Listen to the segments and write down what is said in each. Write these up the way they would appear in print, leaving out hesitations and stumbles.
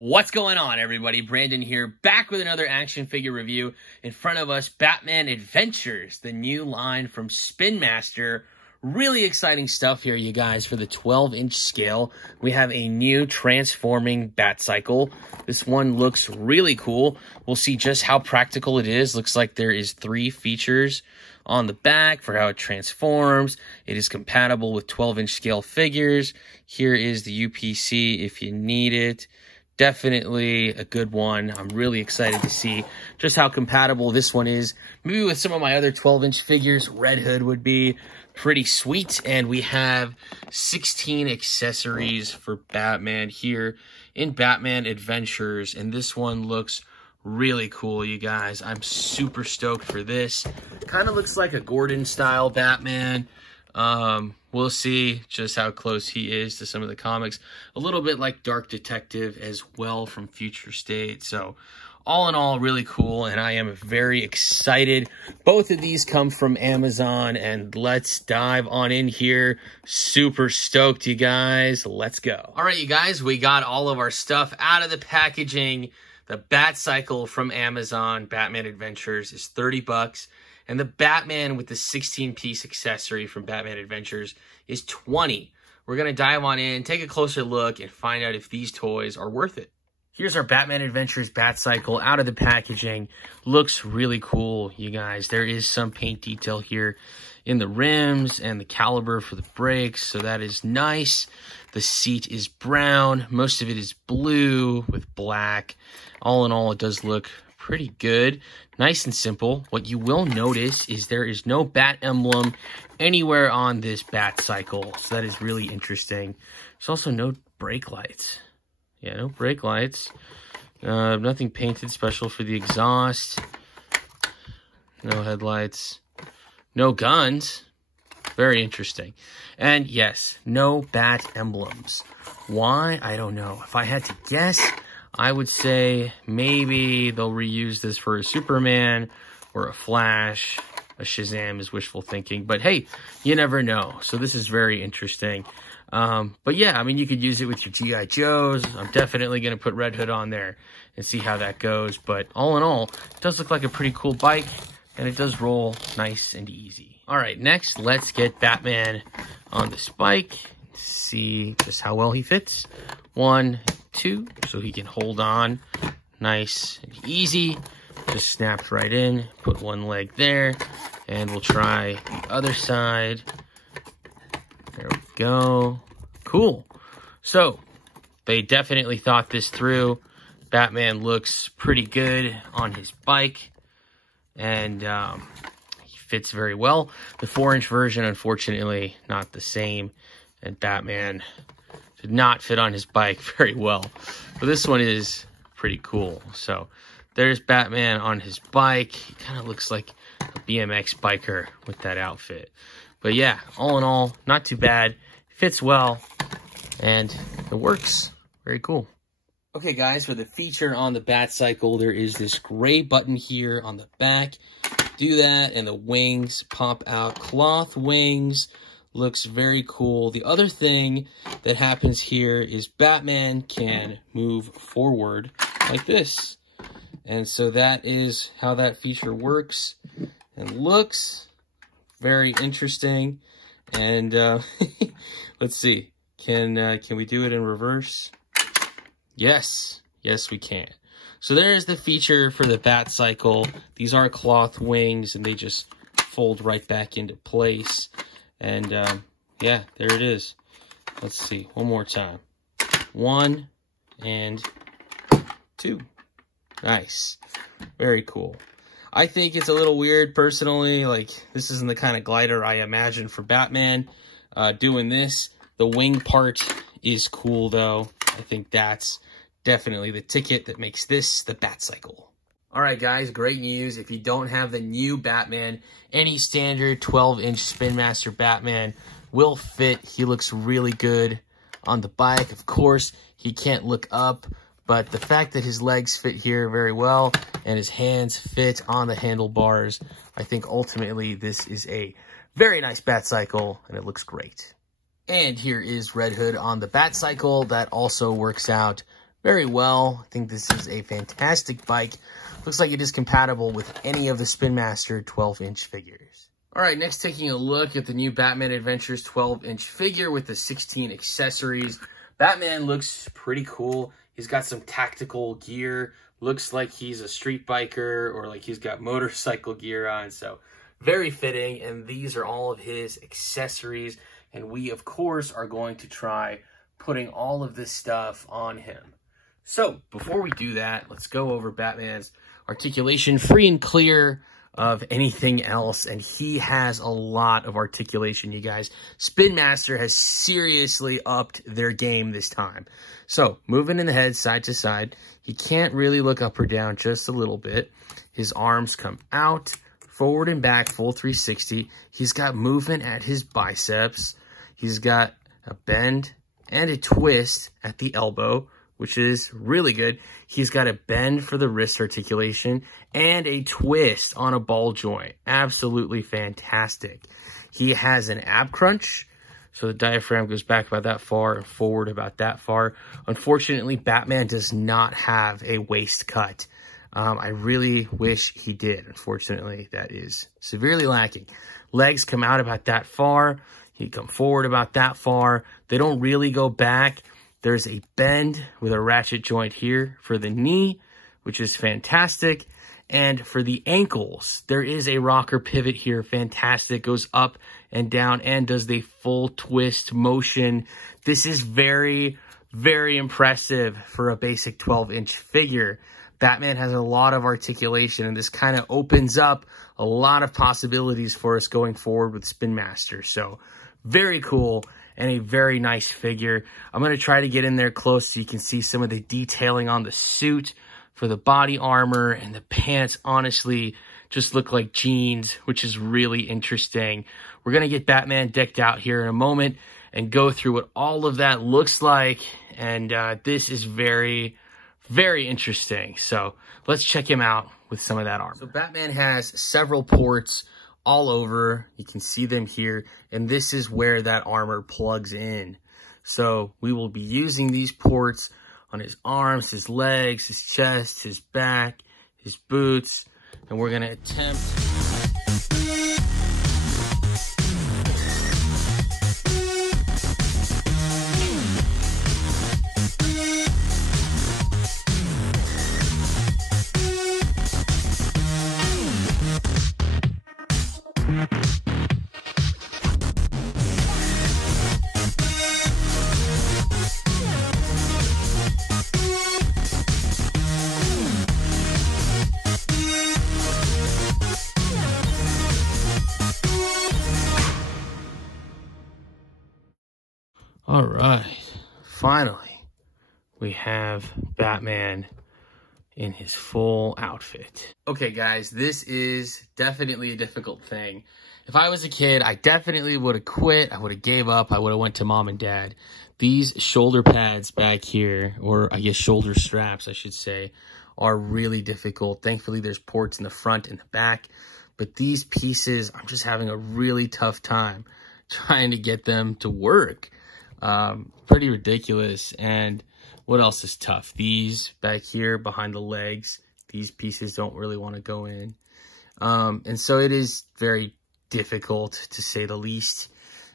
What's going on, everybody? Brandon here, back with another action figure review. In front of us, Batman Adventures, the new line from Spin Master. Really exciting stuff here, you guys, for the 12-inch scale. We have a new transforming Batcycle. This one looks really cool. We'll see just how practical it is. Looks like there is 3 features on the back for how it transforms. It is compatible with 12-inch scale figures. Here is the UPC if you need it. Definitely a good one. I'm really excited to see just how compatible this one is. Maybe with some of my other 12-inch figures, Red Hood would be pretty sweet. And we have 16 accessories for Batman here in Batman Adventures. And this one looks really cool, you guys. I'm super stoked for this. Kind of looks like a Gordon-style Batman. We'll see just how close he is to some of the comics. A little bit like Dark Detective as well from Future State. So all in all, really cool, and I am very excited. Both of these come from Amazon, and let's dive on in here. Super stoked, you guys. Let's go. All right, you guys, we got all of our stuff out of the packaging. The Batcycle from Amazon, Batman Adventures, is 30 bucks. And the Batman with the 16-piece accessory from Batman Adventures is 20. We're going to dive on in, take a closer look, and find out if these toys are worth it. Here's our Batman Adventures Batcycle out of the packaging. Looks really cool, you guys. There is some paint detail here in the rims and the caliber for the brakes, so that is nice. The seat is brown. Most of it is blue with black. All in all, it does look pretty good. Nice and simple. What you will notice is there is no bat emblem anywhere on this Batcycle, so that is really interesting. There's also no brake lights. Yeah, no brake lights. Nothing painted special for the exhaust. No headlights. No guns. Very interesting. And yes, no bat emblems. Why? I don't know. If I had to guess, I would say maybe they'll reuse this for a Superman or a Flash. A Shazam is wishful thinking. But hey, you never know. So this is very interesting. But yeah, I mean, you could use it with your G.I. Joes. I'm definitely going to put Red Hood on there and see how that goes. But all in all, it does look like a pretty cool bike. And it does roll nice and easy. All right, next, let's get Batman on this bike. See just how well he fits. 1, 2, so he can hold on nice and easy. Just snaps right in. Put one leg there, and we'll try the other side. There we go. Cool. So they definitely thought this through. Batman looks pretty good on his bike, and he fits very well. The 4-inch version, unfortunately, not the same, and Batman did not fit on his bike very well. But this one is pretty cool. So there's Batman on his bike. He kind of looks like a BMX biker with that outfit. But yeah, all in all, not too bad. Fits well, and it works. Very cool. Okay, guys, for the feature on the Batcycle, there is this gray button here on the back. Do that, and the wings pop out. Cloth wings. Looks very cool. The other thing that happens here is Batman can move forward like this. And so that is how that feature works and looks. Very interesting. And let's see. Can we do it in reverse? Yes. Yes, we can. So there's the feature for the Batcycle. These are cloth wings, and they just fold right back into place. And, yeah, there it is. Let's see. One more time. 1 and 2. Nice. Very cool. I think it's a little weird, personally. Like, this isn't the kind of glider I imagine for Batman doing this. The wing part is cool, though. I think that's definitely the ticket that makes this the Batcycle. All right, guys, great news. If you don't have the new Batman, any standard 12-inch Spin Master Batman will fit. He looks really good on the bike. Of course, he can't look up, but the fact that his legs fit here very well and his hands fit on the handlebars, I think ultimately this is a very nice Batcycle, and it looks great. And here is Red Hood on the Batcycle. That also works out very well. I think this is a fantastic bike. Looks like it is compatible with any of the Spin Master 12-inch figures. All right, next taking a look at the new Batman Adventures 12-inch figure with the 16 accessories. Batman looks pretty cool. He's got some tactical gear. Looks like he's a street biker or like he's got motorcycle gear on. So very fitting. And these are all of his accessories. And we, of course, are going to try putting all of this stuff on him. So before we do that, let's go over Batman's articulation, free and clear of anything else. And he has a lot of articulation, you guys. Spin Master has seriously upped their game this time. So moving in the head side to side, he can't really look up or down, just a little bit. His arms come out, forward and back, full 360. He's got movement at his biceps. He's got a bend and a twist at the elbow, which is really good. He's got a bend for the wrist articulation and a twist on a ball joint. Absolutely fantastic. He has an ab crunch, so the diaphragm goes back about that far and forward about that far. Unfortunately, Batman does not have a waist cut. I really wish he did. Unfortunately, that is severely lacking. Legs come out about that far. He come forward about that far. They don't really go back. There's a bend with a ratchet joint here for the knee, which is fantastic. And for the ankles, there is a rocker pivot here. Fantastic. Goes up and down and does the full twist motion. This is very, very impressive for a basic 12-inch figure. Batman has a lot of articulation, and this kind of opens up a lot of possibilities for us going forward with Spin Master. So very cool. And a very nice figure. I'm going to try to get in there close so you can see some of the detailing on the suit for the body armor, and the pants honestly just look like jeans, which is really interesting. We're going to get Batman decked out here in a moment and go through what all of that looks like. And this is very, very interesting. So let's check him out with some of that armor. So Batman has several ports all over. You can see them here, and this is where that armor plugs in. So we will be using these ports on his arms, his legs, his chest, his back, his boots, and we're going to attempt All right, finally, we have Batman in his full outfit. Okay, guys, this is definitely a difficult thing. If I was a kid, I definitely would have quit. I would have gave up. I would have went to mom and dad. These shoulder pads back here, or I guess shoulder straps, I should say, are really difficult. Thankfully, there's ports in the front and the back. But these pieces, I'm just having a really tough time trying to get them to work. Pretty ridiculous. And what else is tough? These back here behind the legs, these pieces don't really want to go in. And so it is very difficult, to say the least.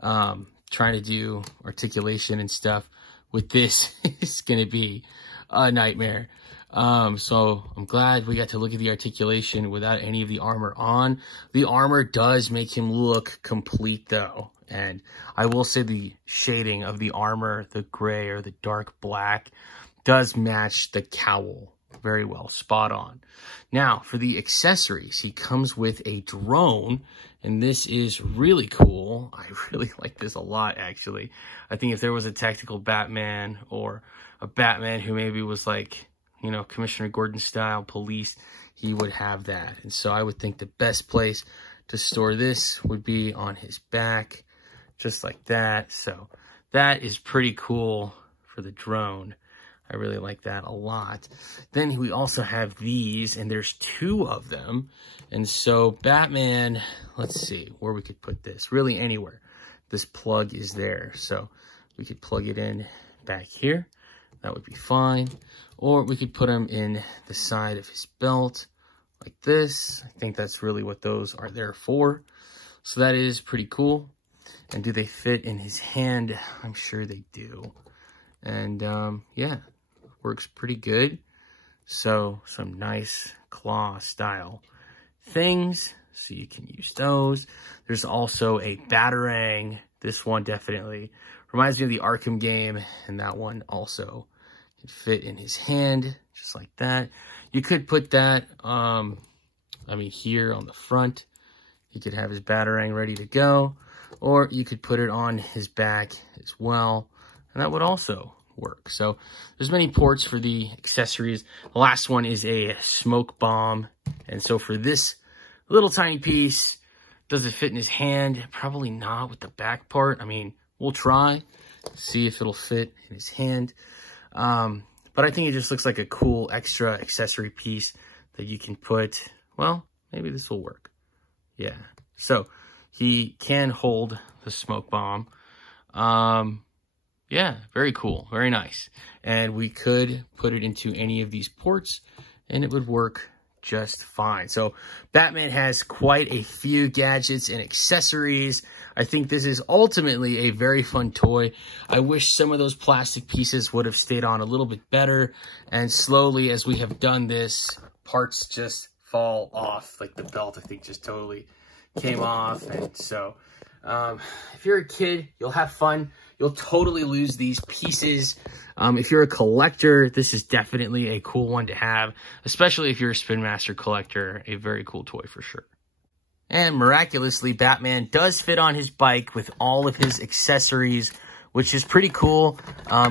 Trying to do articulation and stuff with this is going to be a nightmare. So I'm glad we got to look at the articulation without any of the armor on. The armor does make him look complete though. And I will say the shading of the armor, the gray or the dark black, does match the cowl very well, spot on. Now, for the accessories, he comes with a drone, and this is really cool. I really like this a lot, actually. I think if there was a tactical Batman or a Batman who maybe was like, you know, Commissioner Gordon style police, he would have that. And so I would think the best place to store this would be on his back, just like that. So that is pretty cool for the drone. I really like that a lot. Then we also have these, and there's two of them. And so Batman, let's see where we could put this. Really anywhere. This plug is there. So we could plug it in back here. that would be fine. Or we could put them in the side of his belt like this. I think that's really what those are there for. So that is pretty cool. And do they fit in his hand? I'm sure they do. And yeah, works pretty good. So some nice claw style things. So you can use those. There's also a Batarang. This one definitely reminds me of the Arkham game. And that one also can fit in his hand, just like that. You could put that, here on the front. He could have his Batarang ready to go. Or you could put it on his back as well. And that would also work. So there's many ports for the accessories. The last one is a smoke bomb. And so for this little tiny piece, does it fit in his hand? Probably not with the back part. I mean, we'll try, see if it'll fit in his hand. But I think it just looks like a cool extra accessory piece that you can put. Well, maybe this will work. Yeah. So he can hold the smoke bomb. Yeah, very cool. Very nice. And we could put it into any of these ports and it would work just fine. So Batman has quite a few gadgets and accessories. I think this is ultimately a very fun toy. I wish some of those plastic pieces would have stayed on a little bit better. And slowly as we have done this, parts just fall off. Like the belt, I think, just totally came off. And so if you're a kid, you'll have fun. You'll totally lose these pieces. If you're a collector, this is definitely a cool one to have, especially if you're a Spin Master collector. A very cool toy for sure. And miraculously, Batman does fit on his bike with all of his accessories, which is pretty cool.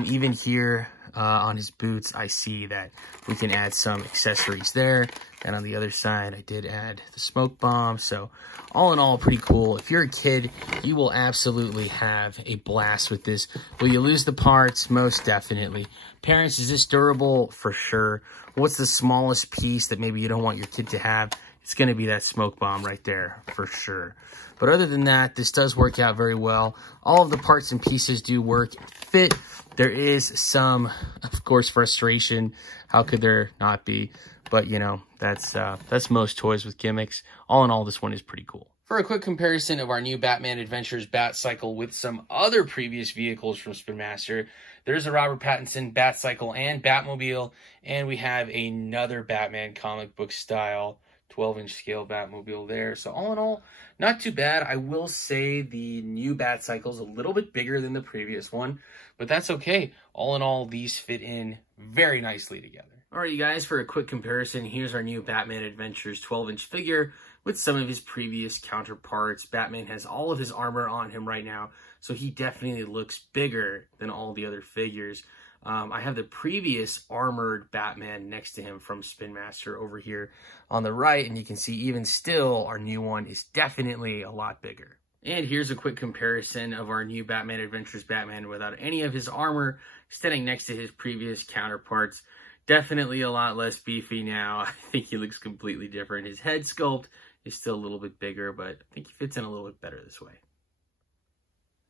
Even here on his boots, I see that we can add some accessories there. And on the other side, I did add the smoke bomb. So all in all, pretty cool. If you're a kid, you will absolutely have a blast with this. Will you lose the parts? Most definitely. Parents, is this durable? For sure. What's the smallest piece that maybe you don't want your kid to have? It's going to be that smoke bomb right there, for sure. But other than that, this does work out very well. All of the parts and pieces do work, fit. There is some, of course, frustration. How could there not be? But, you know, that's most toys with gimmicks. All in all, this one is pretty cool. For a quick comparison of our new Batman Adventures Batcycle with some other previous vehicles from Spin Master, there's a Robert Pattinson Batcycle and Batmobile, and we have another Batman comic book style 12-inch scale Batmobile there. So all in all, not too bad. I will say the new Batcycle is a little bit bigger than the previous one, but that's okay. All in all, these fit in very nicely together. All right, you guys, for a quick comparison, here's our new Batman Adventures 12-inch figure with some of his previous counterparts. Batman has all of his armor on him right now, so he definitely looks bigger than all the other figures. I have the previous armored Batman next to him from Spin Master over here on the right, and you can see even still our new one is definitely a lot bigger. And here's a quick comparison of our new Batman Adventures Batman without any of his armor, standing next to his previous counterparts. Definitely a lot less beefy now. I think he looks completely different. His head sculpt is still a little bit bigger, but I think he fits in a little bit better this way.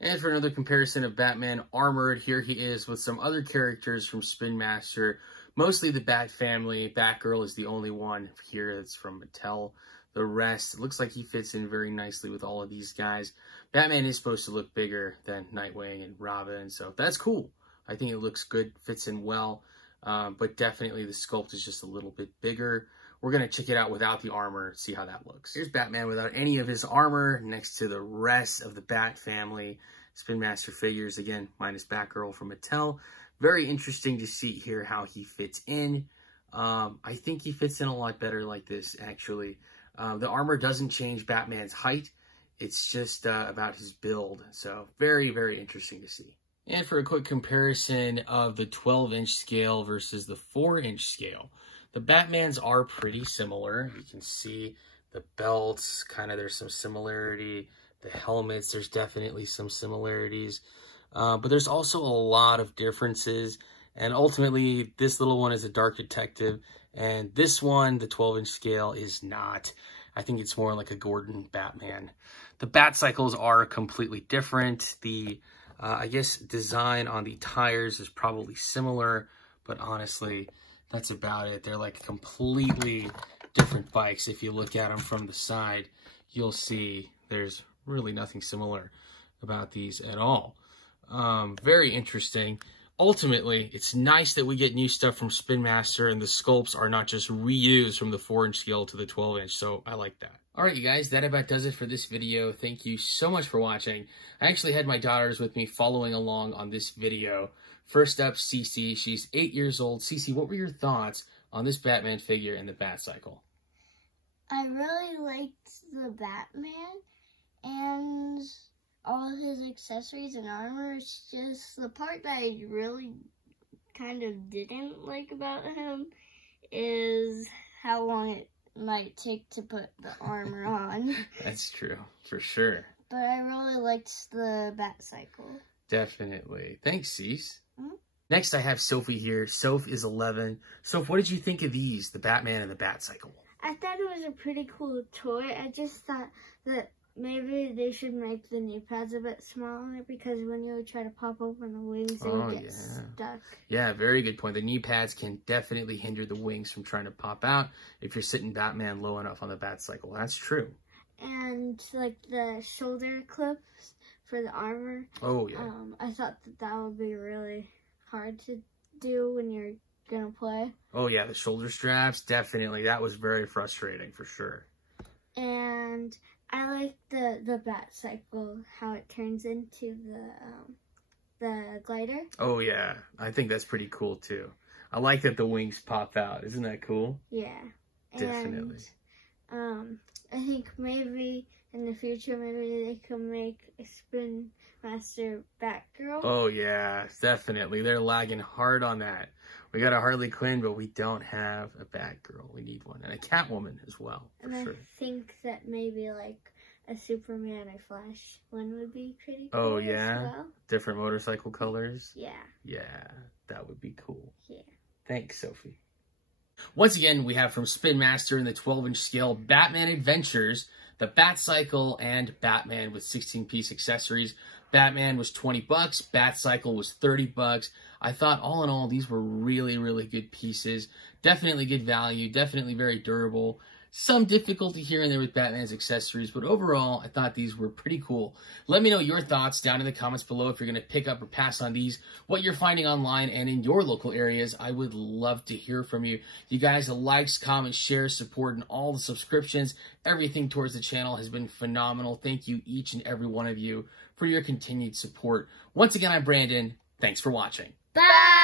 And for another comparison of Batman armored, here he is with some other characters from Spin Master, mostly the Bat family. Batgirl is the only one here that's from Mattel. The rest, it looks like he fits in very nicely with all of these guys. Batman is supposed to look bigger than Nightwing and Robin, so that's cool. I think it looks good, fits in well. But definitely the sculpt is just a little bit bigger. We're going to check it out without the armor, see how that looks. Here's Batman without any of his armor next to the rest of the Bat family. Spin Master figures, again, minus Batgirl from Mattel. Very interesting to see here how he fits in. I think he fits in a lot better like this, actually. The armor doesn't change Batman's height. It's just about his build. So very, very interesting to see. And for a quick comparison of the 12-inch scale versus the 4-inch scale, the Batmans are pretty similar. You can see the belts, there's some similarity. The helmets, there's definitely some similarities. But there's also a lot of differences. And ultimately, this little one is a dark detective. And this one, the 12-inch scale, is not. I think it's more like a Gordon Batman. The Batcycles are completely different. The I guess design on the tires is probably similar, but honestly, that's about it. They're like completely different bikes. If you look at them from the side, you'll see there's really nothing similar about these at all. Very interesting. Ultimately, it's nice that we get new stuff from Spin Master, and the sculpts are not just reused from the 4-inch scale to the 12-inch, so I like that. All right, you guys, that about does it for this video. Thank you so much for watching. I actually had my daughters with me following along on this video. First up, Cece. She's 8 years old. Cece, what were your thoughts on this Batman figure and the Batcycle? I really liked the Batman and all his accessories and armor. It's just the part that I really kind of didn't like about him is how long it might take to put the armor on. That's true, for sure. But I really liked the Batcycle. Definitely. Thanks, Cease. Mm-hmm. Next, I have Sophie here. Soph is 11. Soph, what did you think of these, the Batman and the Batcycle? I thought it was a pretty cool toy. I just thought that maybe they should make the knee pads a bit smaller, because when you try to pop open the wings, they would get stuck. Yeah, very good point. The knee pads can definitely hinder the wings from trying to pop out if you're sitting Batman low enough on the Batcycle. That's true. And like the shoulder clips for the armor. Oh, yeah. I thought that would be really hard to do when you're gonna play. Oh, yeah, the shoulder straps, definitely. That was very frustrating, for sure. And I like the Batcycle, how it turns into the glider. Oh, yeah. I think that's pretty cool, too. I like that the wings pop out. Isn't that cool? Yeah. Definitely. And, I think maybe in the future, maybe they can make a Spin Master Batgirl. Oh, yeah. Definitely. They're lagging hard on that. We got a Harley Quinn, but we don't have a Batgirl. We need one. And a Catwoman as well, for sure. I think that maybe like a Superman or Flash one would be pretty cool. Oh, yeah? As well. Different motorcycle colors? Yeah. Yeah, that would be cool. Yeah. Thanks, Sophie. Once again, we have from Spin Master in the 12-inch scale, Batman Adventures, the Batcycle, and Batman with 16-piece accessories. Batman was $20, Batcycle was $30. I thought all in all, these were really, really good pieces. Definitely good value, definitely very durable. Some difficulty here and there with Batman's accessories, but overall, I thought these were pretty cool. Let me know your thoughts down in the comments below if you're going to pick up or pass on these, what you're finding online and in your local areas. I would love to hear from you. You guys, the likes, comments, shares, support, and all the subscriptions, everything towards the channel has been phenomenal. Thank you, each and every one of you, for your continued support. Once again, I'm Brandon. Thanks for watching. Bye!